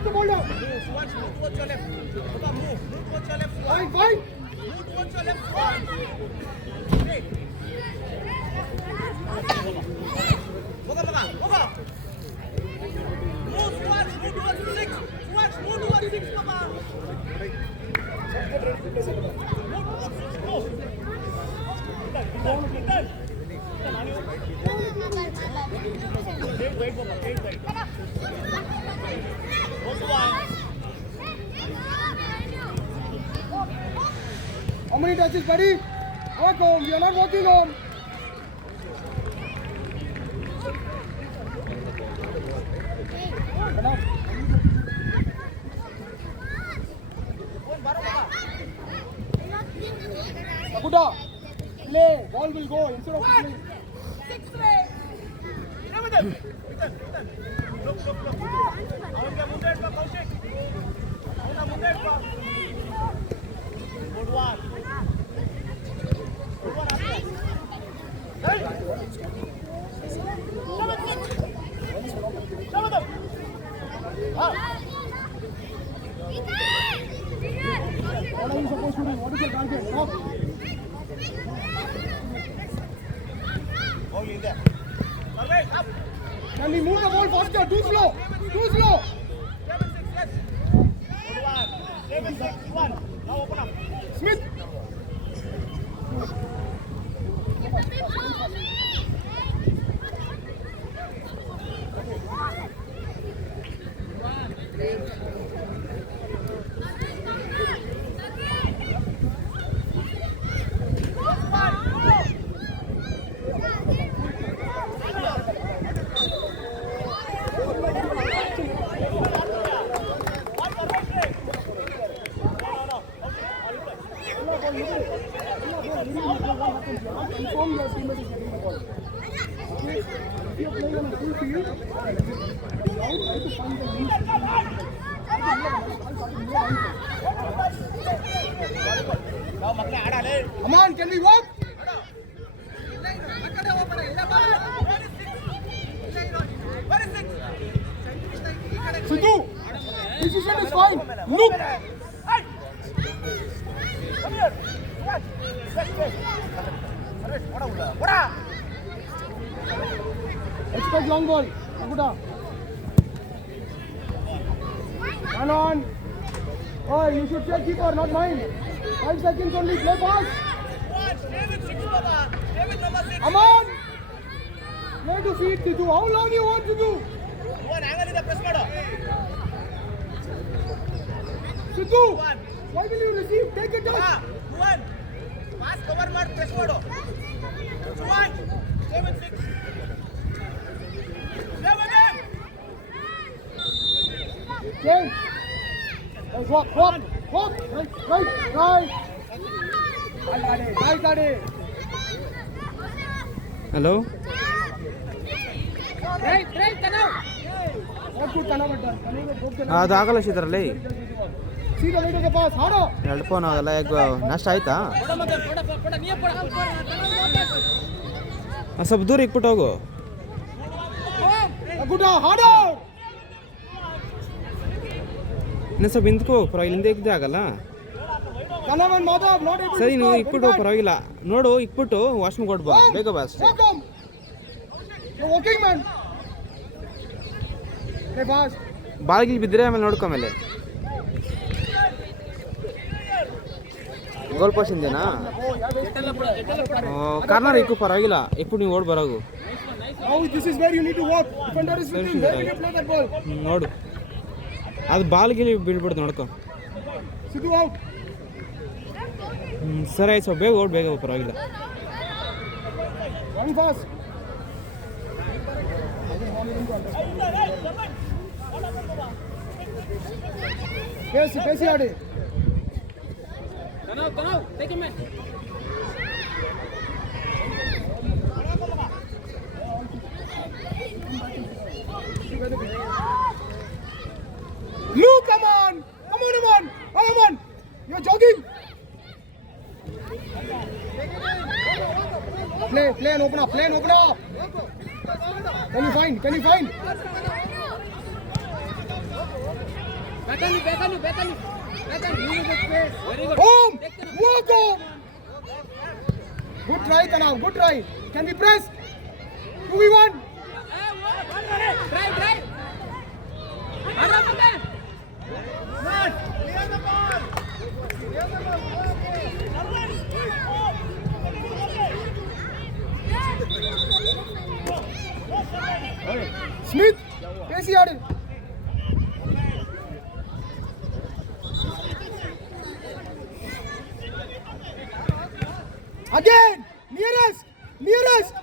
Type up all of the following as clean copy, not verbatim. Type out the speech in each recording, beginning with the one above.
Keep the ball down. Move towards your left. Move towards your left. Fine, fine. Move towards your left. Hey. Moga. Move towards 6. Move towards 6, Moga. How many touches, buddy? Walk home. You are not walking home. Sakuda, play. Ball will go instead of playing. 6 way. Stay with them. Look. Avanga munde itpa Kaushik. Avanga munde itpa. Good one. After. Hey. Come with them. What are you supposed to do? What is your target? Walk. Ball in there. Survey up. Can we move the ball faster? Too slow. 7-6, yes. Good one. 7-6-1. Now open up. Smith. Inform your teammates is getting the ball. Okay? If you are playing on a full field, it is out. Try to find the lead. Come on, can we walk? Sidhu, decision is fine. Look. Come here. Expect long ball. Sakuda. Run on. Oh, you should say keeper, not mine. 5 seconds only. Play fast. Stay with 6, Baba. Stay with number 6. Come on. Play to feed Sidhu. How long you want to do? One angle in the press matter. Sidhu, why will you receive? Take it out. One. Pass cover ಮಾಡಿ press ಮಾಡು. One. Stay with 6. Stay with them. Change. Let's walk. Right. Hello? Right, Tanav. What good Tanav had done? ಅದು ಆಗಲ್ಲ ಇದರಲ್ಲಿ See the way to the pass. Harder. ಎರಡು phone ಆಗಲ್ಲ ಈಗ ನಷ್ಟ ಆಯ್ತಾ ಸ್ವಲ್ಪ ದೂರ ಇಕ್ಬಿಟ್ಟು ಹೋಗು Sakuda, harder. ಇನ್ನು ಸ್ವಲ್ಪ ಹಿಂದಕ್ಕೂ ಪರವಾಗಿಲ್ಲ ಹಿಂದೆ ಇದ್ದೇ ಆಗಲ್ಲ Tanav and Madhav not able to ಸರಿ ನೀವು score. ಇಕ್ಬಿಟ್ಟು ಪರವಾಗಿಲ್ಲ ನೋಡು ಇಕ್ಬಿಟ್ಟು ವಾಶ್ಮ್ ಕೊಡ್ಬಾ ಬೇಗ ಬಾ ಅಷ್ಟೇ Walk home. You're walking, man. Play fast. ಬಾಲ್ಗಿಲ್ ಬಿದ್ದರೆ ಆಮೇಲೆ ನೋಡ್ಕೊ ಆಮೇಲೆ ಗೋಲ್ ಪೋಸ್ಟ್ ಇಂದೇನಾ ಕಾರ್ನರ್ ಇಕ್ಕು ಪರವಾಗಿಲ್ಲ ಇಕ್ಬಿಟ್ಟು ನೀವು ಓಡ್ ಬರೋಗು Now this is where you need to walk. Defender is with him. Where will you play that ball? ನೋಡು ಅದು ಬಾಲ್ಗಿಲಿ ಬಿಡ್ಬಿಡ್ದು ನೋಡ್ಕೊ Sidhu out. ಸರಿ ಆಯ್ತು ಬೇಗ ಓಡ್ ಬೇಗ ಪರವಾಗಿಲ್ಲ Run fast. Pesi आड़े. Tanav, take him in. Luke, come on. You're jogging. Play and open up. Can you find? Home! Walk home! Good try, Tanav. Good try. Can we press? 2v1. Clear the ball. Smith. Pacey aadil. Again. Nearest. Nearest.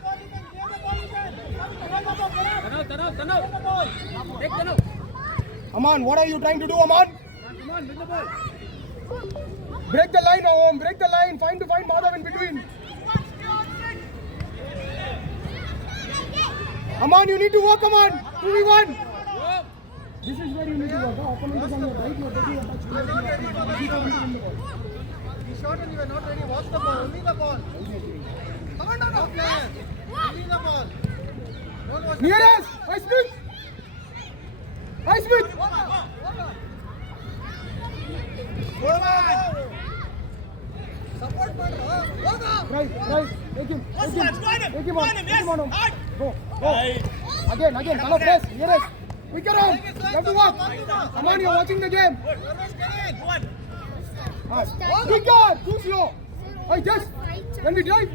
Aman, what are you trying to do, Aman? Break the line, Om. Break the line. Find Madhav in between. Aman, you need to work, Aman. 2v1. This is where you need to work. Opponent is on your right. You are taking a touch. He shot and you were not ready. Watch the ball. Only the ball. Come on, no player. Only the ball. Don't watch the Nearest. Hi, Smith. Hi, Smith. Support matter. Right. Take him. Take him on. Go. Again. Come press. Nearest. Quicker on. You have to walk. Come on, you're watching the game. Quicker. Too slow. Hey, just. Can we drive?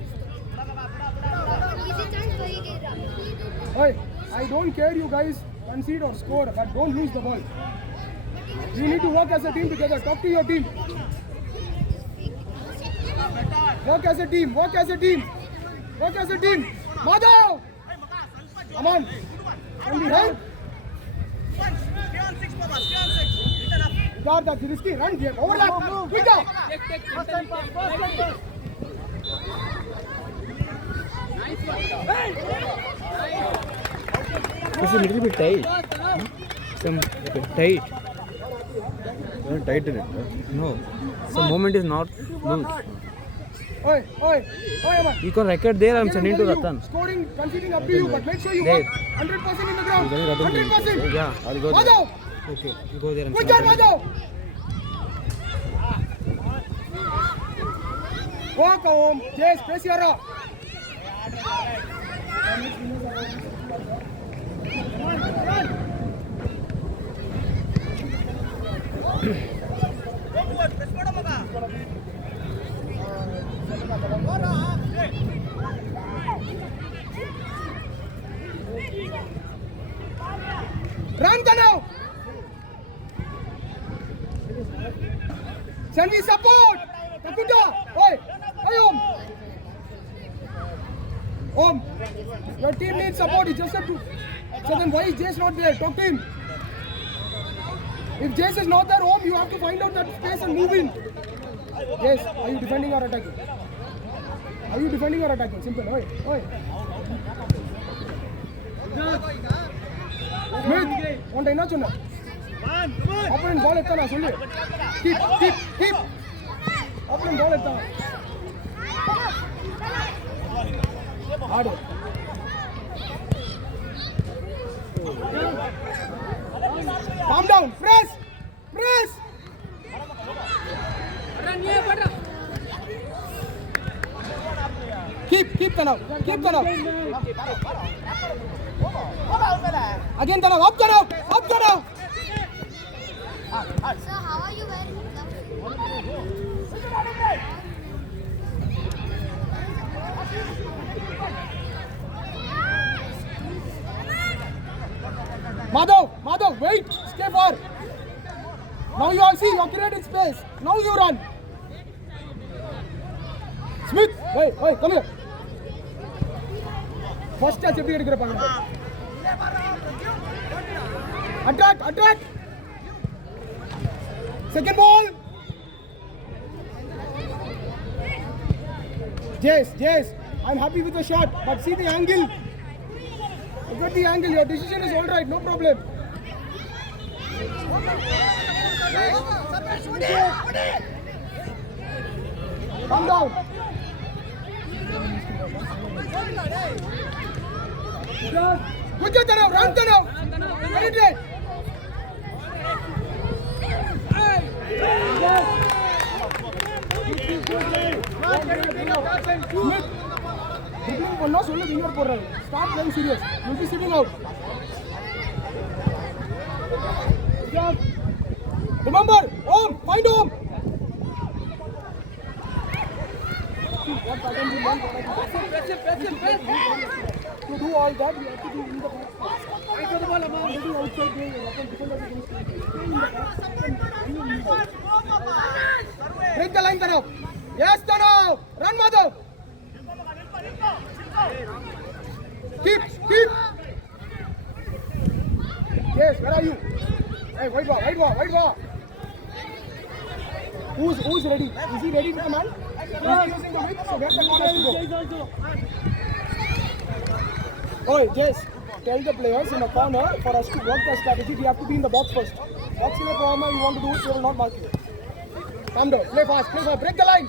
Hey, I don't care you guys concede or score, but don't lose the ball. You need to work as a team together. Talk to your team. Work as a team. Madhav! Come on. Can we help? Guard that. Risky. Run here. Overlap. Quicker. First time pass. It's a little bit tight. Some bit tight. Don't tighten it. No. Some moment is not loose. Oi, Aman. You can record there. I'm sending to Ratan. Scoring, conceding up to you, but make sure you There. work 100% in the ground. 100%. Yeah, I'll go there. Madhav! okay. You go there and Quicker, send. Madhav! Walk home. Yes, press your rock. Run, Tanav! Send me support! Takuta! Hey! Om! Your team needs support. It's just a two. So then why is Jace not there? Talk to him. If Jace is not there, Om, you have to find out that space and move in. Yes, are you defending or attacking? Simple. Oi. Smith, one time not Opponent ball ettana sollu. Keep. Opponent ball ettana. Hard. Calm down. Press. Keep Tanav. Again Tanav. Up Tanav. Sir, how are you wearing gloves? Madhav, wait. Stay far. Now you all see, you're creating space. Now you run. Smith, hey, come here. First catch எப்படி எடுக்கற பாருங்க. Attack. Second ball. Jace, I'm happy with the shot, but see the angle. Look at the angle. Your decision is all right, no problem. Calm down. Good job, Tanav. Run, Tanav. Penetrate. Smith. Dribbling பண்ணா சொல்லு winger போடுறாரு. Start playing serious. You'll be sitting out. Remember, home, find home. What pattern we learn? To do all that, we have to do in the box. After the ball, Amar, do outside game. Break the line, Tanav. Yes, Tanav. Run, Madhav. Keep. Yes, where are you? Hey, wide ball. Who's ready? Is he ready to command? Is he using the width? So where's the corner to go? Oh, Jace, tell the players in the corner for us to work the strategy. We have to be in the box first. Box in the corner, you want to do it, they will not mark you. Come down, play fast, break the line.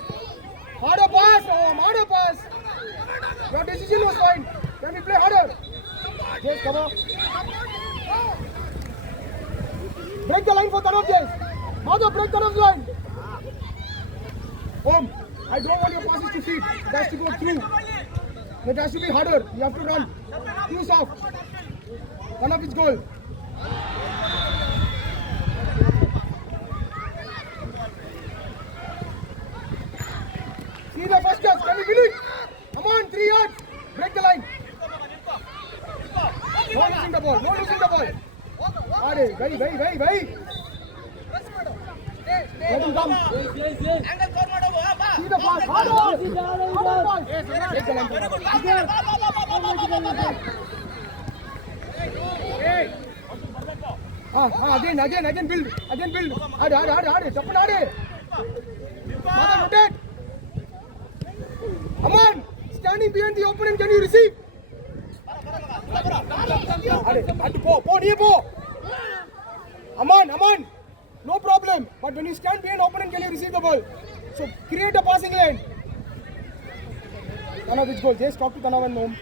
Harder pass. Your decision was fine. Can we play harder? Jace, come on. Break the line for Tanav, Jace. Madhav, break Tanav's line. Home, I don't want your passes to feed. It has to go through. It has to be harder. You have to run. Too soft. Tanav is goal. See the first touch. Can we win it? Come on, 3 yards. Break the line. No losing the ball. Arey, bhai. Let him come. See the pass. Harder pass. Break the line. Again build. Aade. Tappan aade. Mother rotate. Aman, standing behind the opponent, can you receive? Po. Aman, no problem. But when you stand behind opponent, can you receive the ball? So create a passing lane. Tanav, which goal? Just talk to Tanav and Nom.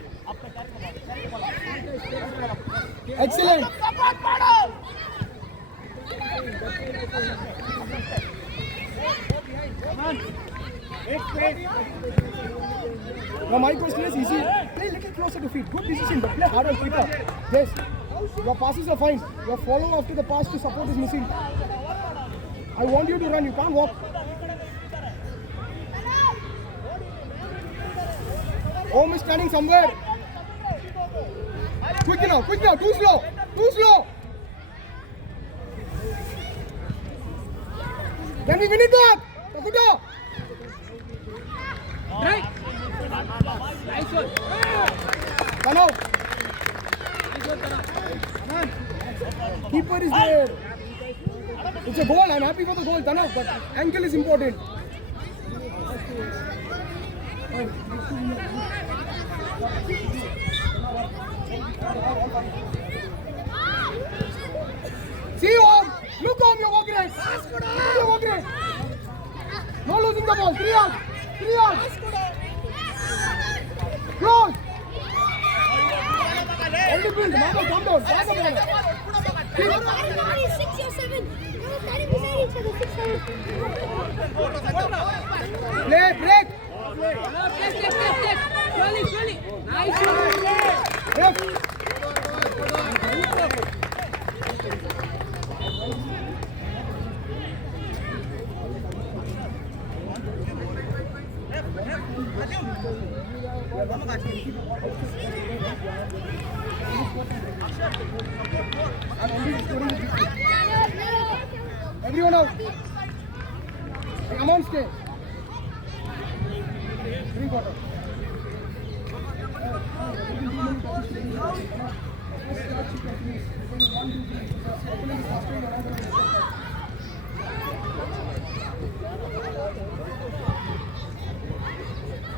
Excellent. Now my question is easy. Play a little closer to feet. Good decision, but play harder, quicker. Yes. Your passes are fine. Your follow after the pass to support is missing. I want you to run. You can't walk. Home is standing somewhere. Quick now. Too slow. Can we win it back? Takuta. Right. Nice one. Tanav. Keeper is there. It's a goal. I'm happy for the goal, Tanav, but ankle is important. See home. Look home, you're walking right. No losing the ball. 3 yards. Close. Only build. Mama, calm down. Pass the ball. 6 or 7. Play, break. Slowly. Nice. Ref. Everyone out. Come on, stay. Drink water.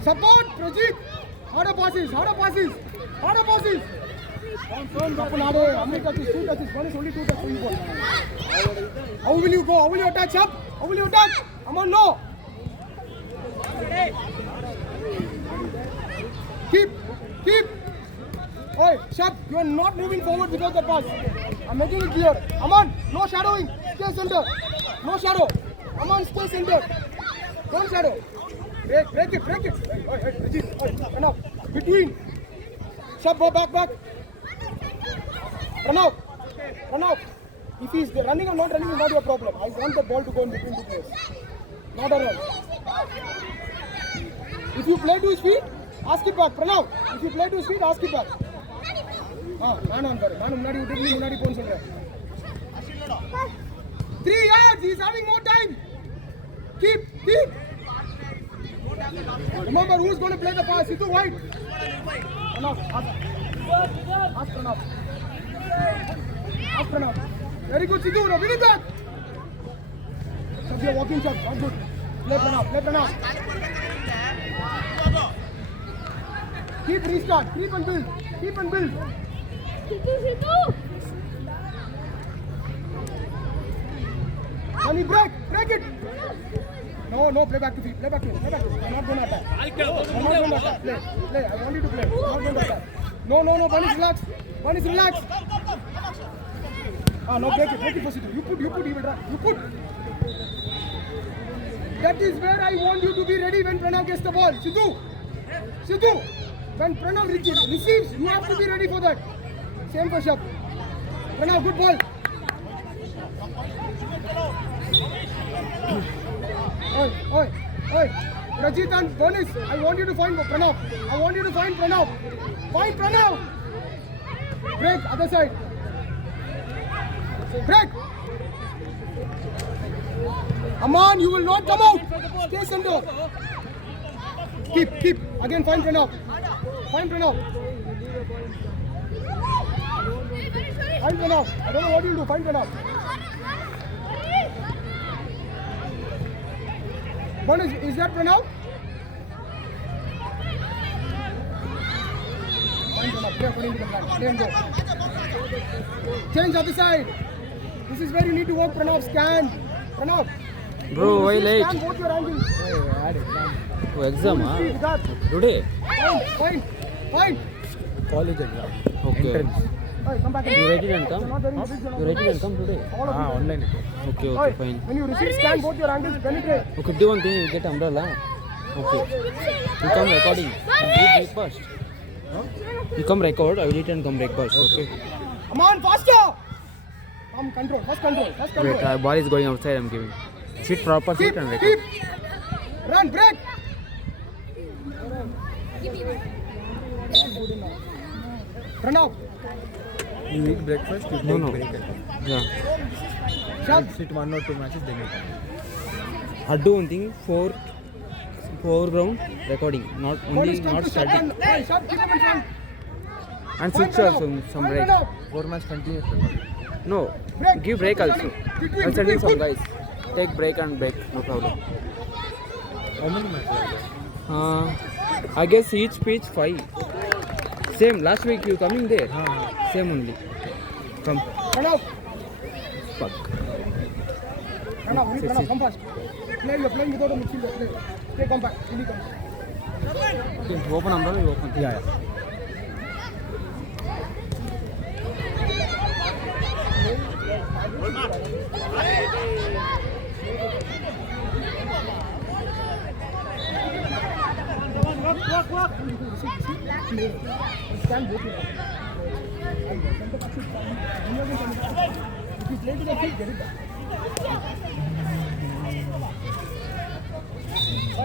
Support, Prajeet. Harder passes. How many touches? 2 touches. One is only 2 touches. How will you go? How will you attach up? Come on, no. Keep. Hey, Shak, you are not moving forward without the pass. I'm making it clear. Aman, no shadowing. Stay center. No shadow. Aman, stay center. Don't shadow. Break it. Pranav, between. Shab, go back. Pranav. If he's running or not running is not your problem. I want the ball to go in between two players. Not a run. If you play to his feet, ask it back. Pranav, if you play to his feet, ask it back. Man on பாரு. நான் முன்னாடி விட்டு முன்னாடி போன்னு சொல்றேன். 3 yards. He's having more time. Keep. Remember who's going to play the pass. Sidhu wide. Pranav, ask Pranav. Very good, Sidhu. Now win it back. Sabhi walking shot. Not good. Play Pranav. Keep restart. Keep and build. When you break it. No, play back to feet. I'm not going to attack. Play. I want you to play. I'm not going to attack. No, Bunny, relax. No, break it for Sidhu. You put, he will try. You put. That is where I want you to be ready when Pranav gets the ball. Sidhu. When Pranav receives, you have to be ready for that. Same for Shab. Pranav, good ball. Oi. Rajit and Bonis, I want you to find Pranav. Find Pranav. Break, other side. Break. Aman, you will not come out. Stay center. Keep. Again, find Pranav. Find Pranav. I don't know what you'll do. Find Pranav. Is that Pranav? Find Pranav. Play according to the plan. Play and go. Change other side. This is where you need to work. Pranav, scan. Pranav. Bro, why late? Scan both your angles. Oh, exam, Today? Fine. College exam. Okay. Entrance. Hey, come back. You ready and come? You're not very big, you're not You ready and come today? all of you. Online. Okay, Hey, fine. when you receive, scan both your angles, penetrate. Okay, do one thing, you get umbrella. Okay. You come recording. You breakfast. You come record, I will eat and come breakfast. Okay. Come on, faster! Come, control. First control. Wait, ball is going outside, I'm giving. Sit proper, sit and record. Keep. Run, break. Pranav. You eat breakfast, you No. break it. Yeah. Shab. Sit 1 or 2 matches, then you come. I do one thing, foreground recording, not only not starting. Hey, Shab, keep up in front. And switch also some break. 4 match continuous. No, Break. give break also. Between, I'm sending some between. guys. Take break and break, no problem. How many matches are there? I guess each pitch 5. Same, last week you coming there? Same only. Come. Pranav. Fuck. Pranav, come fast. You're playing without a midfielder. Play. Stay compact. Really come. Okay, open umbrella, you open. Yeah. Walk. Stand both your angles. Center back should stand. If you play to the feet, get it back.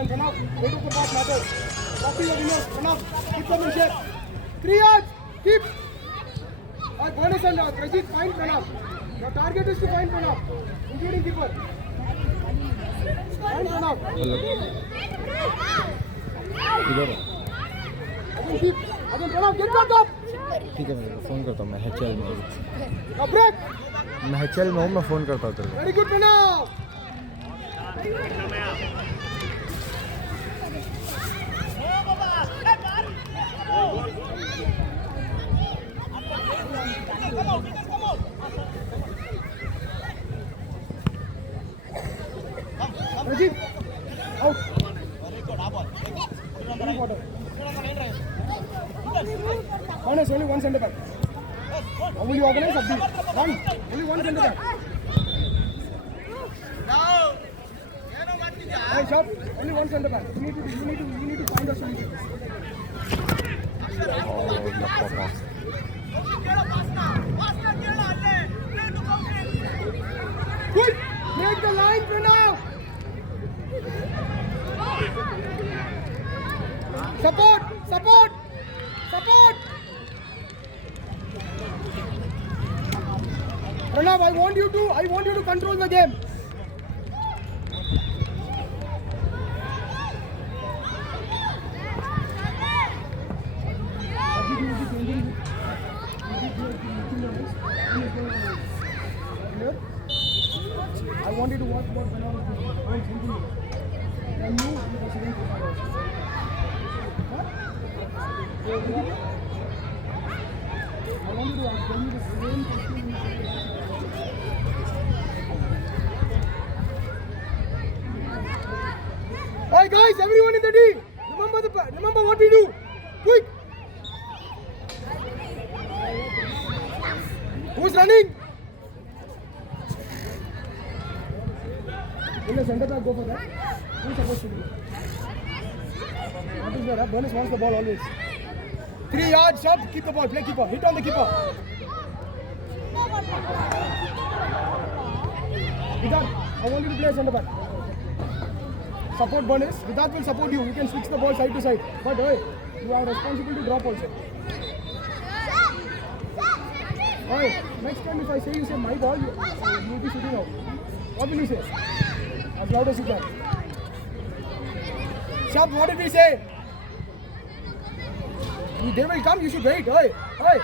Pranav, go to the pass matters. Copy your winners. Pranav, keep them in shape. 3 yards. Keep. Bonus and Rajit, find Pranav. Your target is to find Pranav, including keeper. Find Pranav. इधर Again, Pranav, get back up. ठीक है, मैं phone करता हूँ. मैं HL में हूँ. Now break. मैं HL में हूँ, मैं फोन करता हूँ तेरे को. Very good, Pranav. Rajit, out. Honest, only one center back. How will you organize? One. Only one center back. Hey, Shop, only one center back. You need to find a solution. Quick! Break the line, Pranav! Support! Support! Support! Pranav, I want you to control the game. I want you to watch what Pranav is doing. Can you do the same thing? I want you to tell me the same thing. Alright guys, everyone in the D, remember what we do. Quick! Who's running? Will the center back go for that? Who's supposed to do? What is that? Bernice wants the ball always. 3 yards, up, keep the ball, play keeper, hit on the keeper. Vidar, I want you to play center back. Support Bernice. Vidar will support you. You can switch the ball side to side. But hey, you are responsible to drop also. Alright, next time if I say you say my ball, you will be shooting out. What will you say? As loud as you can. Shab, what did we say? They will come, you should wait. Hey, hey.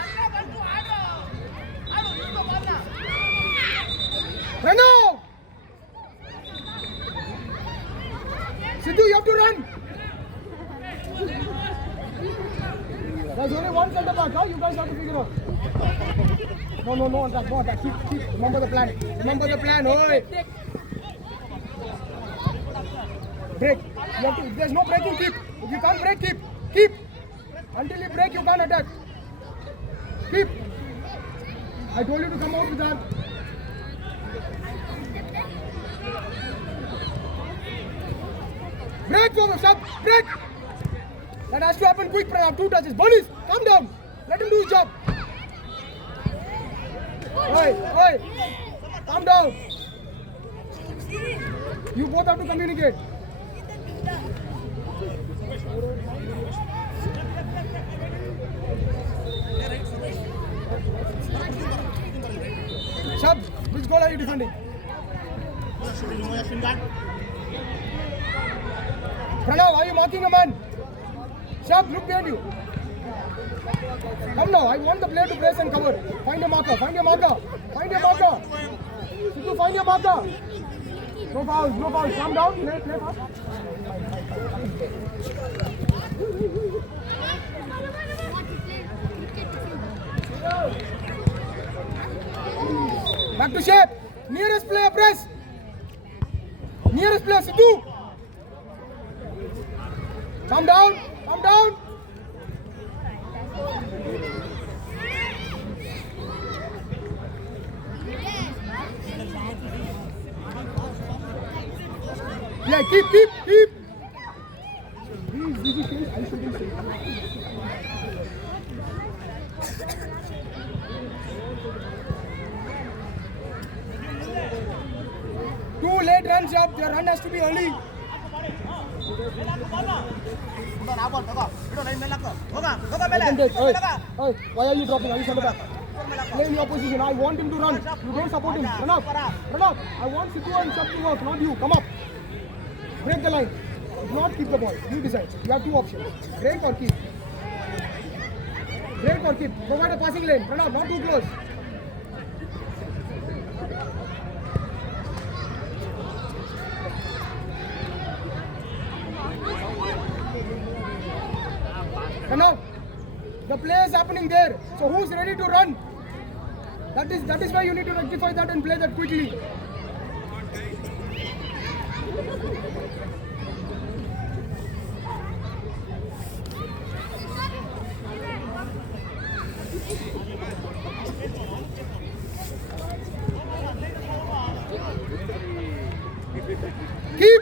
Pranav! Sidhu, you have to run. There's only one center back, huh? You guys have to figure out. No, on that. Keep. Remember the plan. Oi. Break. You have to, if there's no breaking, keep. If you can't break, keep. Until you break, you can't attack. Keep. I told you to come out with that. Break, stop. Break. That has to happen quick, Pranav. 2 touches. Bernice, calm down. Let him do his job. Oi. Calm down. You both have to communicate. Shab, which goal are you defending? Pranav, are you marking a man? Shab, look behind you. Come now, I want the player to press and cover. Find your marker. Sidhu, find your marker. No foul. Calm down. Play fast. Back to shape. Nearest player, press. Sidhu. Calm down. Yeah, keep. Too late runs up. Your run has to be early. Why are you dropping? Are you center back? Play in your position. I want him to run. You don't support him. Run up. I want Sidhu and Shab to work, not you. Come up. Break the line. If not, keep the ball. You decide. You have 2 options. Break or keep. Provide a passing lane. Run up. Not too close. Pranav, the play is happening there. So who's ready to run? That is why you need to rectify that and play that quickly. Keep.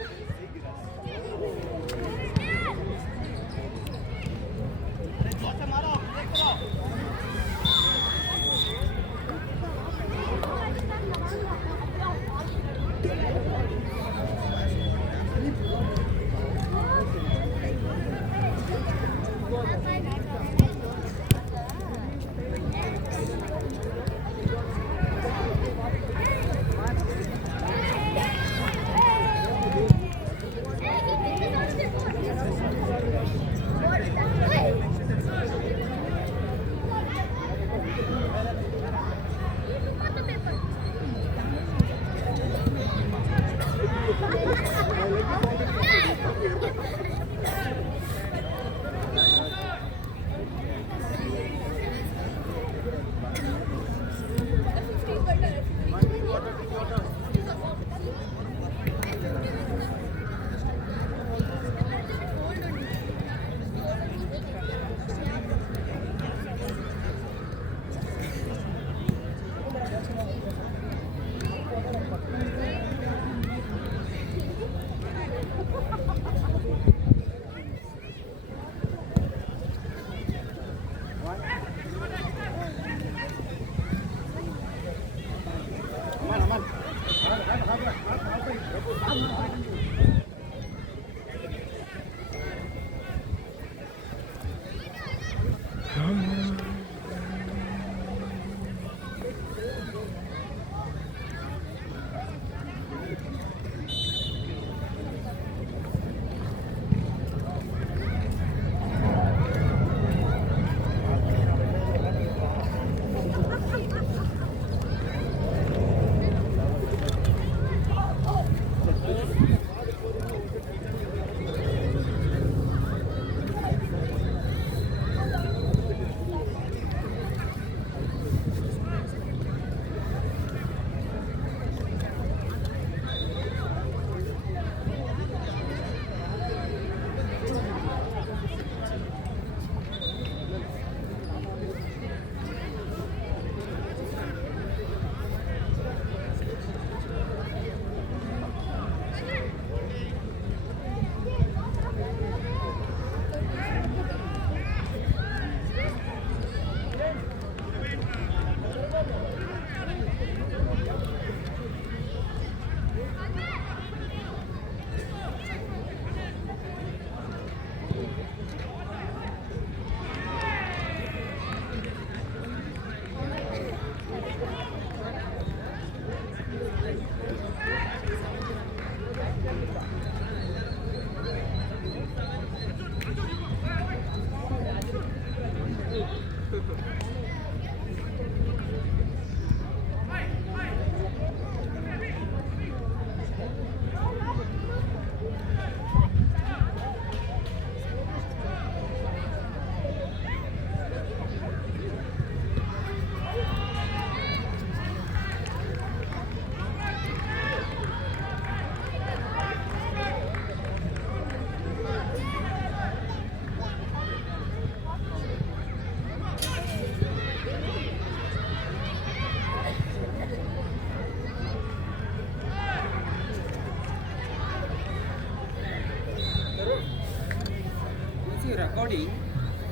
Recording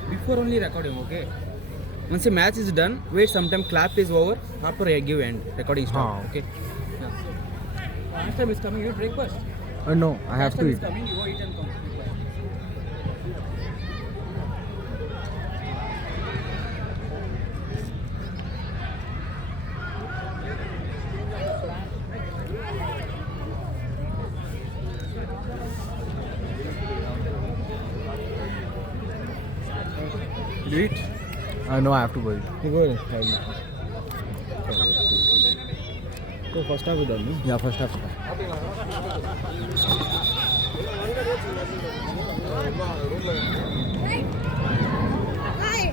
before only recording, okay? Once the match is done, wait sometime, clap is over, after I give end, recording stop, okay? Yeah. Next time is coming, you eat breakfast. No, I have Next to time eat. is coming, you go eat and come. You eat? No, I have to go eat. You go ahead. So first half is done, no? Yeah, first half. Hi.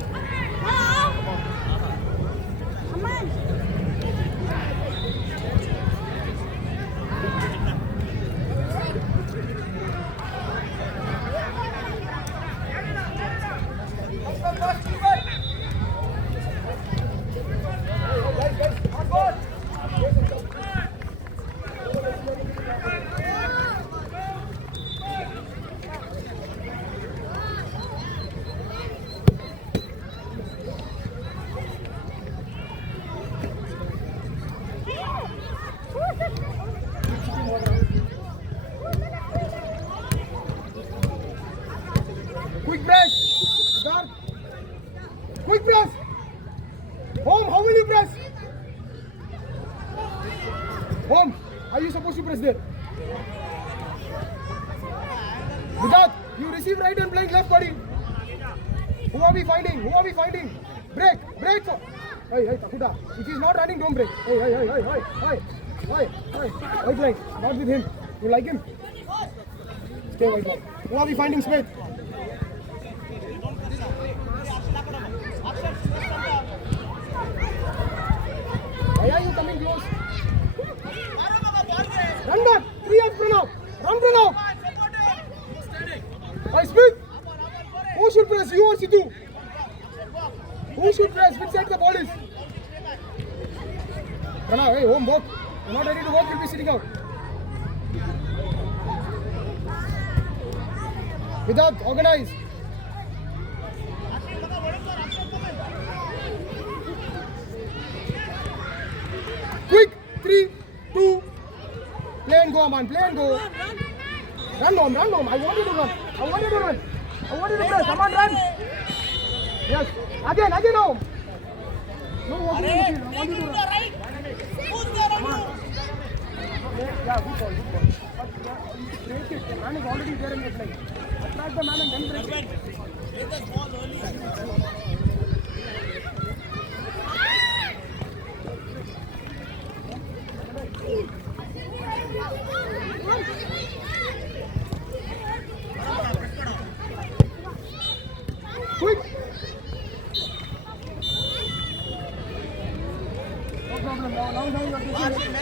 Come on. press. Siddharth. Quick press. Home, how will you press? Home, are you supposed to press there? Siddharth, you receive right and playing left, buddy. Who are we finding? Who are we finding? Break, break. Hey, hey, Takuda. If he's not running, don't break. Hey, hey, hey, hey, hey, hey, hey, hey. White line, not with him. You like him? Stay white line. Who are we finding, Smith? Why are you coming close? Run back. 3 Pranav. Run, Pranav. Hey, Smith. Who should press? You or Sidhu? Who should press? Which side the ball is? Pranav, hey, home work. You're not ready to work, you'll be sitting out. Without organize. Quick, 3, 2, play and go, man, play and go. Run home, run home. I want you to run. I want you to run. I want you to press. Come on, run. Yes. Again, home. No walking in the field. I want you to run. Come on. Yeah, good ball, good ball. But break it. The man is already there in the play. Attract the man and then break it. Quick! No problem. Now you are taking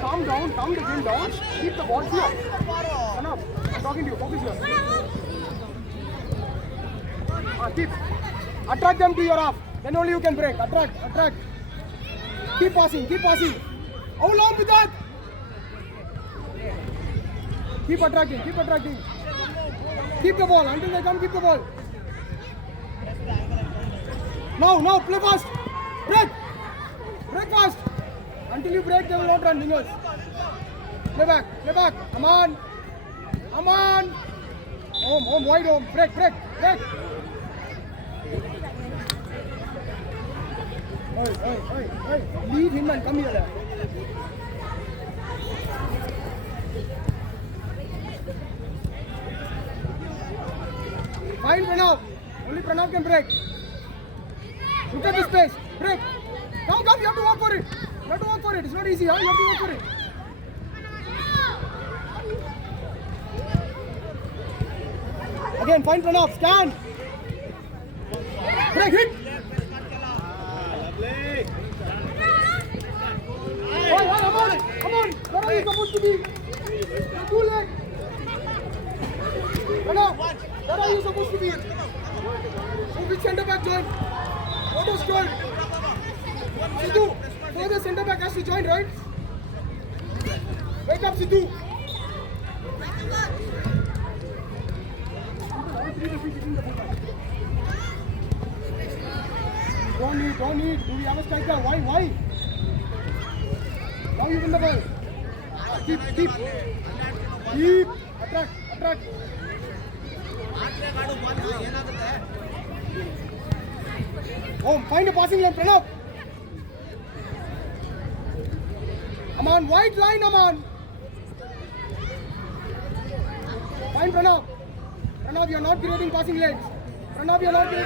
Calm down, calm the game down. Keep the ball here. Enough. I'm talking to you. Focus here. Keep. Attract them to your half. Then only you can break. Attract. Keep passing. How long with that? Keep attracting. Keep the ball. Until they come, keep the ball. Now, play fast. Break fast. Until you break, they will not run wingers. Play back. Come on. Home, wide home. Break. Hey. Leave him and come here. Fine, Pranav. Only Pranav can break. Look at the space. Break. Come. You have to work for it. It's not easy. Huh? You have to work for it. Again, fine, Pranav. Stand. Break. Hit. Come on. Where are you supposed to be? You're too late. Pranav, where are you supposed to be? Which centre back joined? What was told? Sidhu, so the centre back has to join, right? Wake up, Sidhu. Don't need. Do we have a striker? Why? Now you win the ball. Keep. Attract. Home, find a passing lane, Pranav. Aman, white line, Aman. Find Pranav. Pranav, you are not creating passing lanes. Pranav, you have to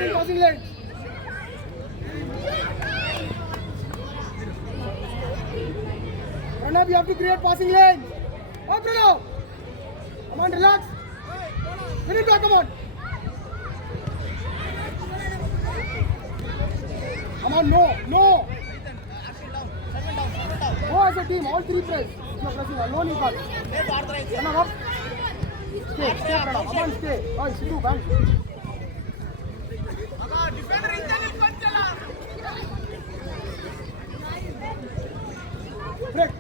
create passing lanes. Oh, Pranav. Aman, relax. Win it back, come on. No. Go as a team, all 3 press. You are pressing alone, you can't. Pranav, up. Stay, Pranav. Come on, stay. Oh, Sidhu, back. Break.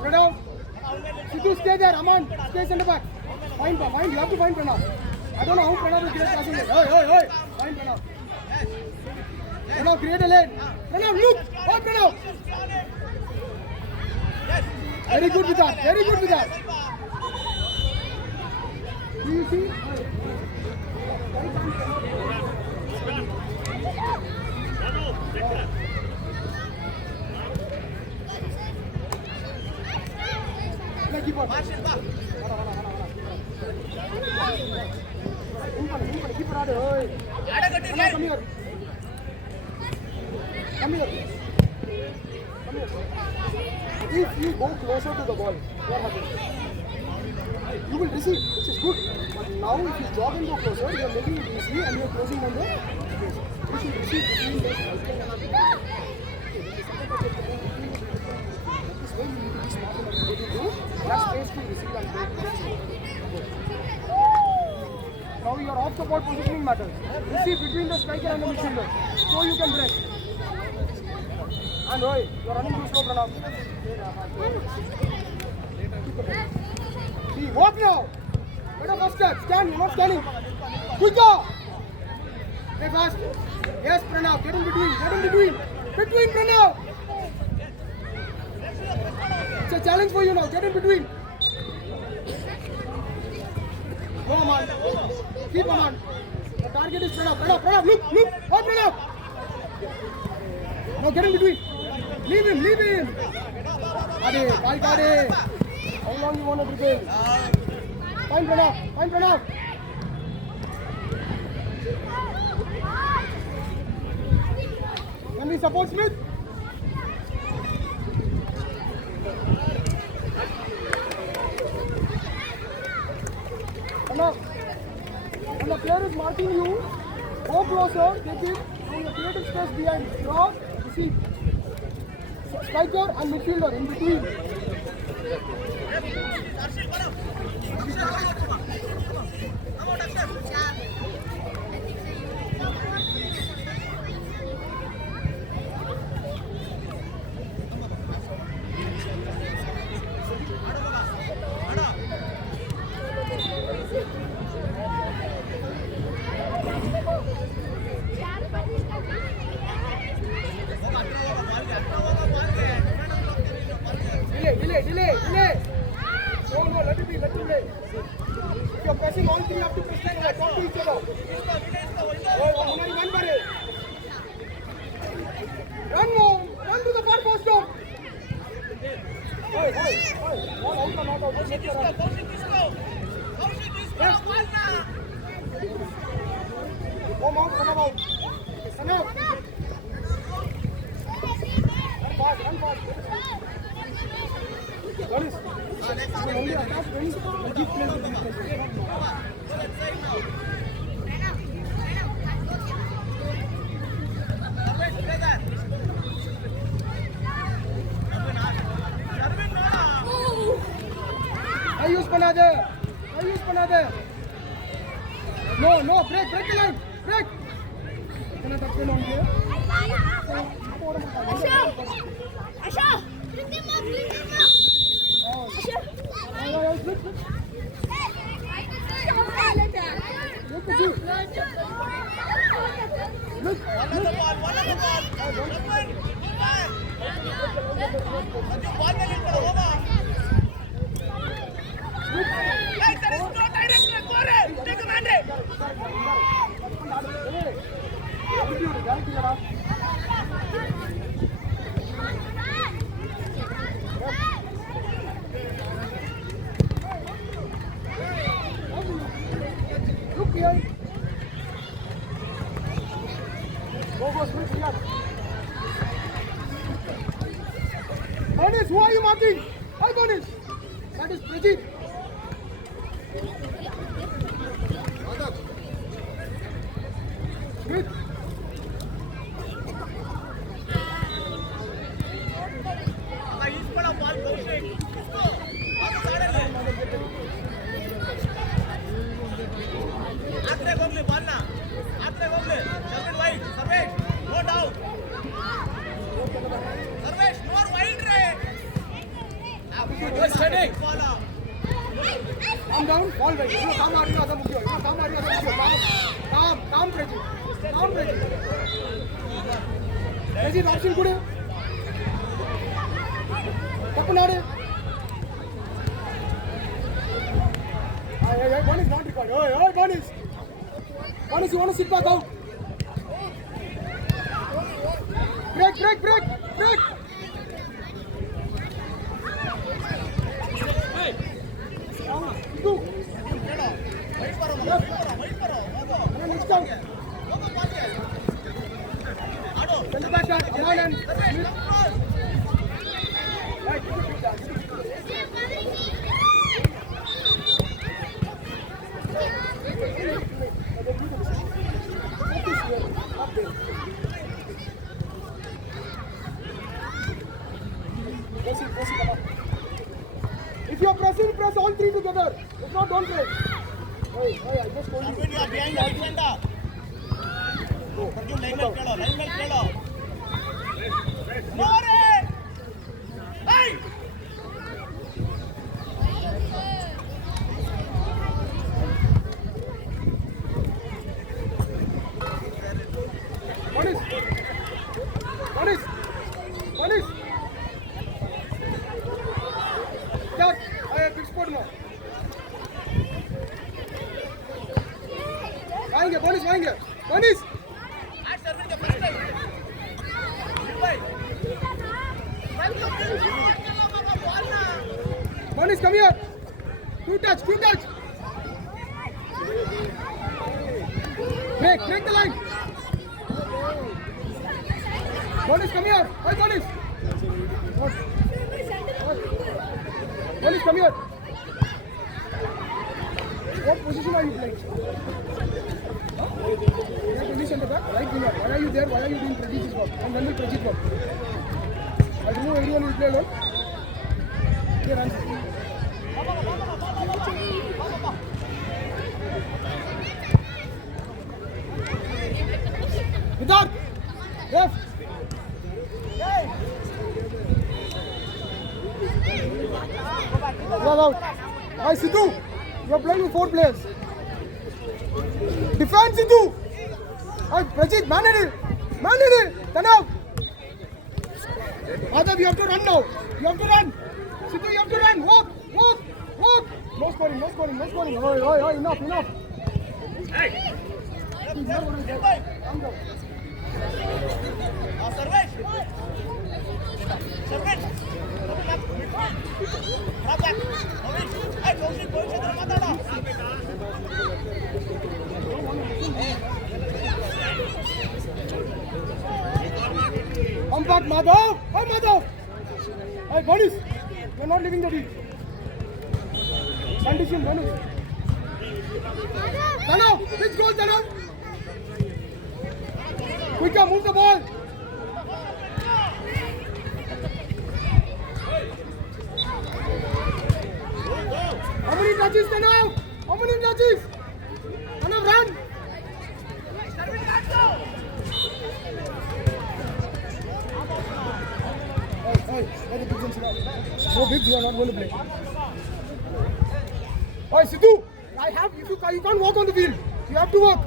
Pranav. Sidhu, stay there. Aman, stay center back. Find. You have to find Pranav. I don't know how Pranav will create passing lane. Hey. Find Pranav. Pranav, create a lane. Pranav, look. Oh, Pranav. Very good with that. Very good with that. Do you see? Like keep on. Keep on. Come here. Come here. Come here. If you go closer to the ball, what happens? You will receive, which is good. But now if you jog and go closer, you are making it easy and you are closing on the base. You should receive between the right and left. That is why you need to be smart enough to do that space to receive and break. Now your off the ball positioning matters. Receive between the striker and the midfielder, so you can break. And Roy, you are running too slow, Pranav. See, walk now. Better first step. Stand, you're not standing. Quicker. Stay fast. Yes, Pranav. Get in between. Get in between. Between, Pranav. It's a challenge for you now. Get in between. Go, Aman. Keep Aman. The target is Pranav. Pranav, look. Oh, Pranav. Now get in between. Leave him. Ade, Ade. How long you want to prepare? Fine, Pranav. Can we support Smith? Pranav, when the player is marking you, go closer, take it, so your creative space behind. Cross, receive. Striker and midfielder in between. Delay. No, let it be. If you're pressing all three, you have to press like that. Talk to each other. Run to the far post. All out or not out. Come out. Run fast. Notice. Only attack wins and keep playing. Ayush bana de. No, break the line. Break. Can I touch the long here? Asha, bring them up. Asha. Look. One on the ball. Guys, there is no direction. Go ahead. Take a mandate. Look here. Go, Smith, here. Bonis, who are you marking? Hi, Bonis. That is Prajeet. Smith. Calm down, ball right. Calm Prajeet. Calm Prajeet. Rajit, option kude. Tapunade. Hey, one is not required. Hey, one is. One is, you want to sit back out. Break. Two. Next down. Send it back shot. Come on and. Right. Press it, come on. If you are pressing, press all three together. If not, don't press. Hey, I just told you. You are behind right center. Arjun, line में खेलो. More! Hey! One is. Start. Big spot now. Vaenge. One is. One is, come here. Two touch. Break the line. One is, come here. Hey, one is. One is, come here. What position are you playing? You have to be center back, right winger. Why are you there? Why are you doing Pradeep's work? And when will Pradeep work? I remove everyone will play alone. Here, answer. Siddharth! Left! You are out. Hi, Sidhu! You are playing with 4 players. Defend, Sidhu! Hi, Prajit, man it! Tanav! Madhav, you have to run now. Sidhu, you have to run. Walk. No scoring. Oi, enough. Hey! Calm down. Service! Drop back. Hey, Kaushik, माताड़ा. Come back, Madhav. Hey, Madhav. Hey, Ganesh. You are not leaving the field. Condition, Ganesh. Tanav, which goal, Tanav? Quicker, move the ball. How many touches, Tanav? Tanav, run. Hey, let the pigeons run. No bigs, you are not going to play. Hey, Sidhu, if you can't walk on the field. You have to walk.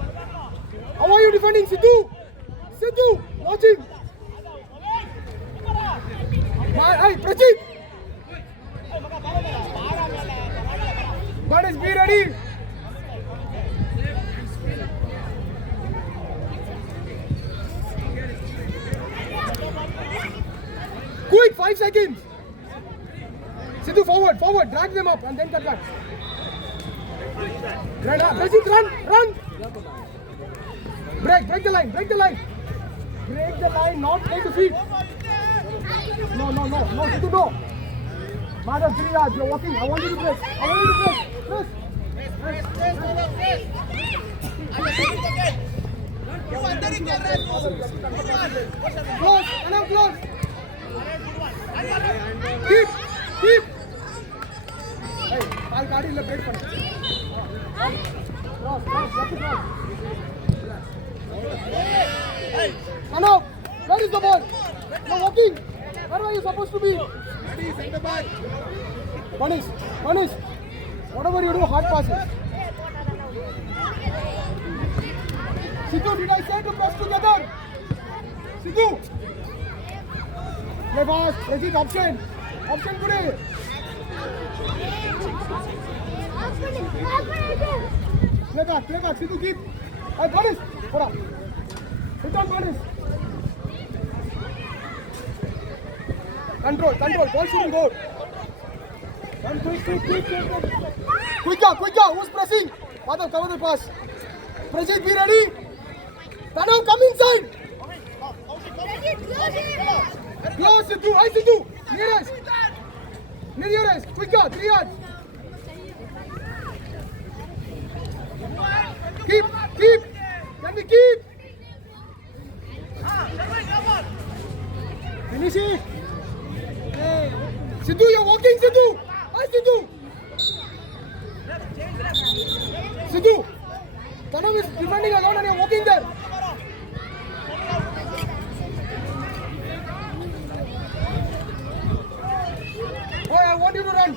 How are you defending, Sidhu? Watch him. Hey, Prajit. Ganesh, be ready. Quick, 5 seconds. Sidhu, forward. Drag them up and then cut back. Prajit, run. Break the line. Break the line, not take the feet. No, Sidhu, no. Madhav, 3 yards, you're walking. I want you to press. Press. Close, enough close. Keep. Hey, I'll guard you, break for it. Cross. Enough. Where is the ball? You're walking. Where are you supposed to be? Center back. Punish. Whatever you do, hard passes. Sidhu, did I say to press together? Sidhu. Play fast. Pradeep, option. Option today. Play back. Sidhu, keep. Hey, Ganesh. Hold on. Hit on Ganesh. Control. Ball shouldn't go. Run quick. Quicker. Who's pressing? Madhav, cover the pass. Prajit, be ready. Pranav, come inside. Close, Sidhu. Hi, Sidhu. Nearest. Quicker. 3 yards. Keep. Can we keep? Finish it. Sidhu, you're walking, Sidhu. Hi, Sidhu. Sidhu. Pranav is defending alone and you're walking there. Oh, I want you to run.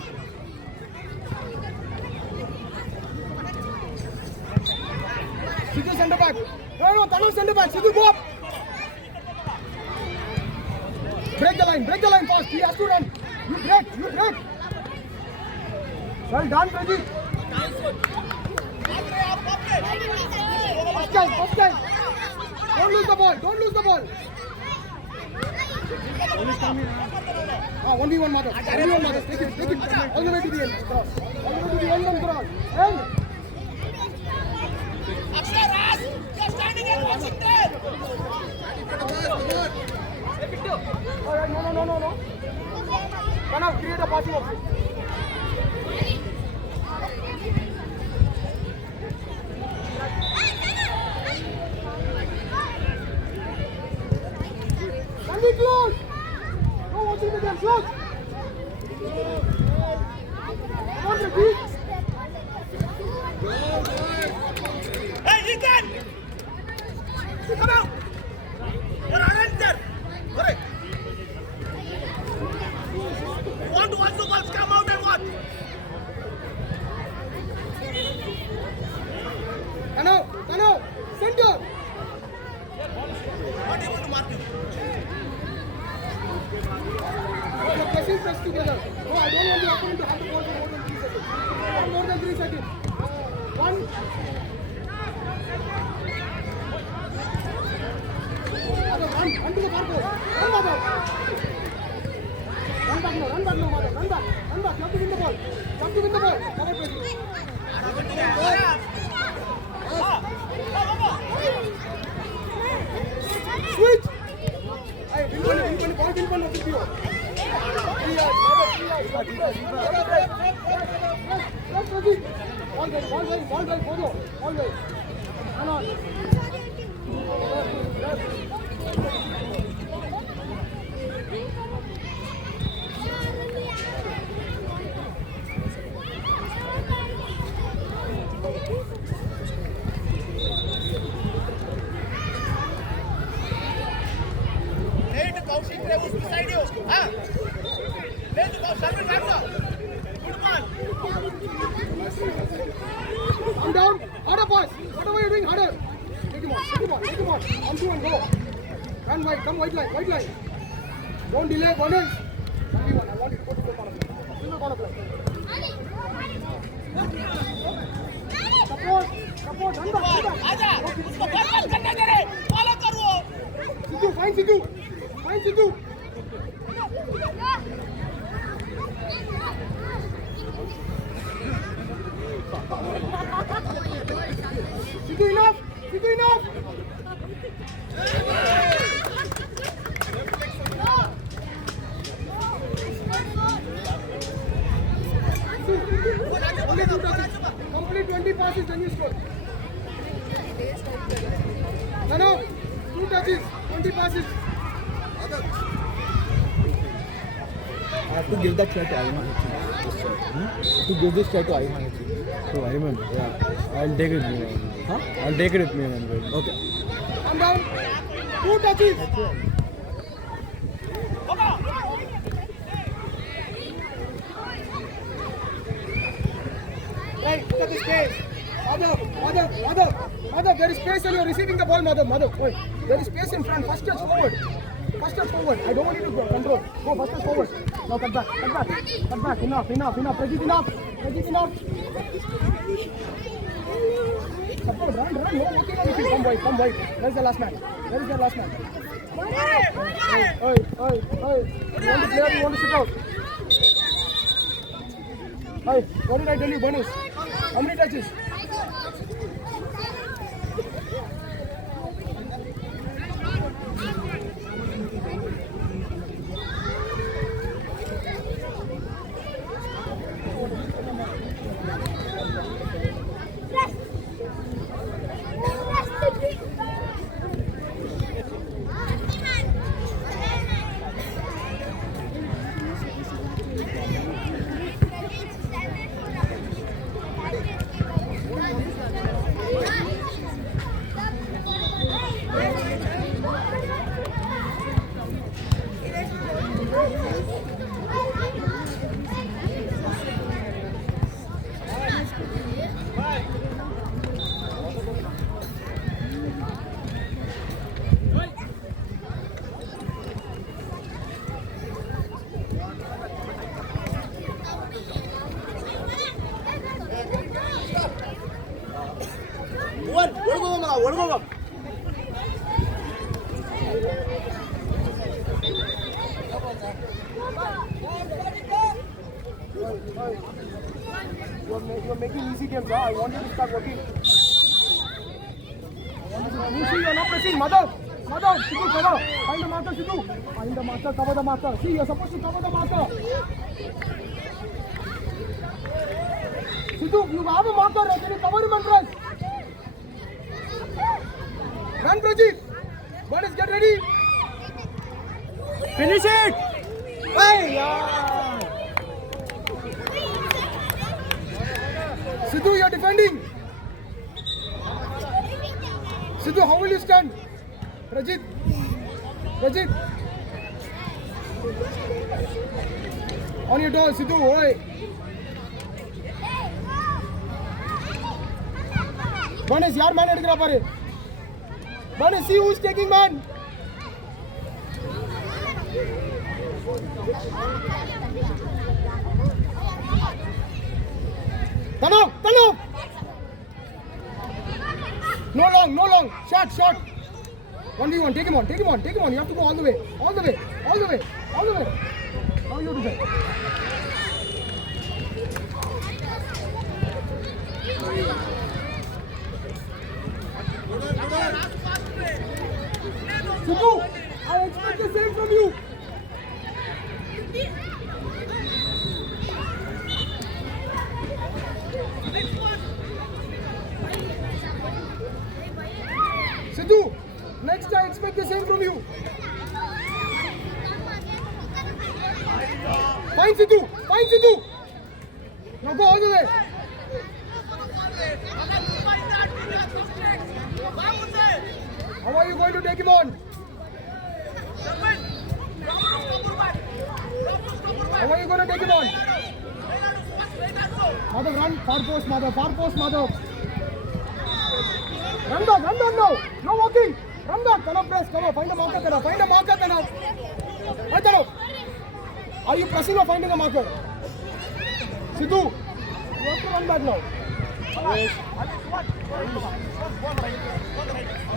Sidhu center back. No, Pranav center back. Sidhu, go up. Break the line fast. He has to run. You break. Well done, Pradeep. First time. Don't lose the ball. 1v1 Madhav. Take it. All the way to the end. Cross. All the way to the end and cross. End. Akshay, you're standing and watching there. Alright, no. Pranav, create a passing option. Can we close? Go watching the game, close. Come on, Pradeep. Hey, Ethan! Come out! You're an there. Hurry! You want to watch the balls come out and watch? Pranav, center. What do you want to mark him? The pressing press together. No, I don't want the opponent to have the ball for more than 3 seconds. One. Run to the far post. Run, Madhav. Run back now, Madhav. Run back. You have to win the ball. Cover Pradeep. Switch. Hey, win ball of the field. 3 yards. Press Pradeep. Ball drive, follow. Always. Run on. Play to Kaushik, who's beside you. Huh? Play to Kaushik, good man. Come down. Harder pass. Whatever you're doing, harder. Take him on. On 2 and go. Run wide. Come white line. Don't delay. Bonus. 1v1. I want you to go to the corner play. Corner play. Support. Run back. आजा, उसको बर्बाद करने दे रहे. Follow करो. Sidhu, find Sidhu. Sidhu, enough. Only 2 touches. Complete 20 passes, then you score. No. 2 touches, 20 passes. I have to give that shot to Ayman. To give this shot to Ayman. To Ayman? Yeah. I'll take it with me. Huh? I'll take it with me and wait. Okay. Come down. 2 touches. Right, look at this space. Madhav, there is space and you're receiving the ball, Madhav. Wait, there is space in front. First touch forward. First step forward. I don't want you to control. Go first step forward. Now cut back. Cut back. Cut back. Enough. Pradeep, enough. Support. Run. No working on it. Come wide. Where's the last man? Hey. You want to play or you want to sit out? Hey, what did I tell you, bonus? How many touches? You are making easy games. I want you to start working. You are not pressing. Mother, Sidhu, cover. Find the marker, Sidhu. Find the marker, cover the marker. See, you are supposed to cover the marker. Sidhu, you have a marker. Can you cover him and run? Run, Prajeet. Boys, get ready. Finish it. Hey, yeah. Sidhu, you are defending. Sidhu, how will you stand? Prajeet. On your toes, Sidhu. Oi. Bonus, yaar man edukra pare. Bonus, see who's taking man. Tanov. No long. Short. 1v1. Take him on. You have to go all the way. Now you decide. Sidhu, I expect the same from you. Sidhu, next I expect the same from you. Fine, Sidhu. Now go all the way. How are you going to take him on? Madhav, run. Far post, Madhav. Run back now. No walking. Run back. Tanov, press. Come on. Find a marker, Tanov. Hey, Tanov. Are you pressing or finding a marker? Sidhu, you have to run back now.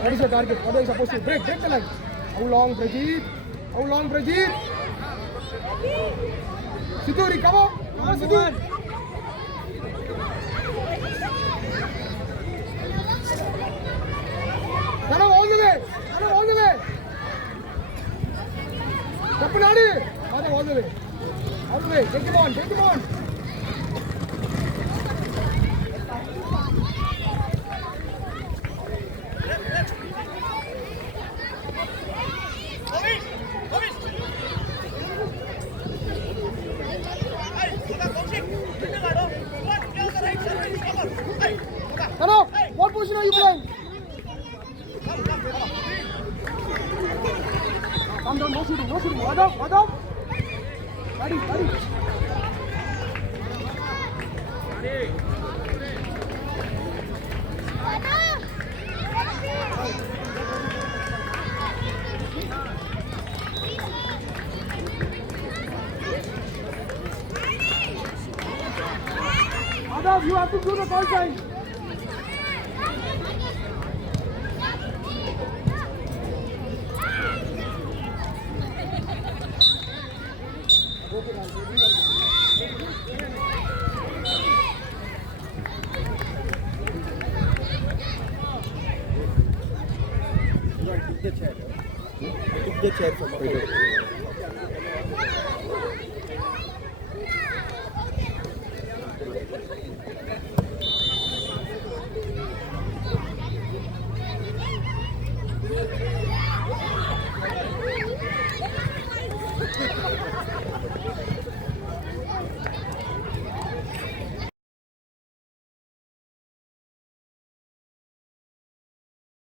What is your target? What are you supposed to do? Break the line. How long, Prajeet? Sidhu, recover. Come on, Sidhu. Tanov, all the way. Kappanadi. Madhav, all the way. Take him on. Tanov, what position are you playing? Calm down, no shooting. Madhav. Ready. have to do the call sign. I took the chair from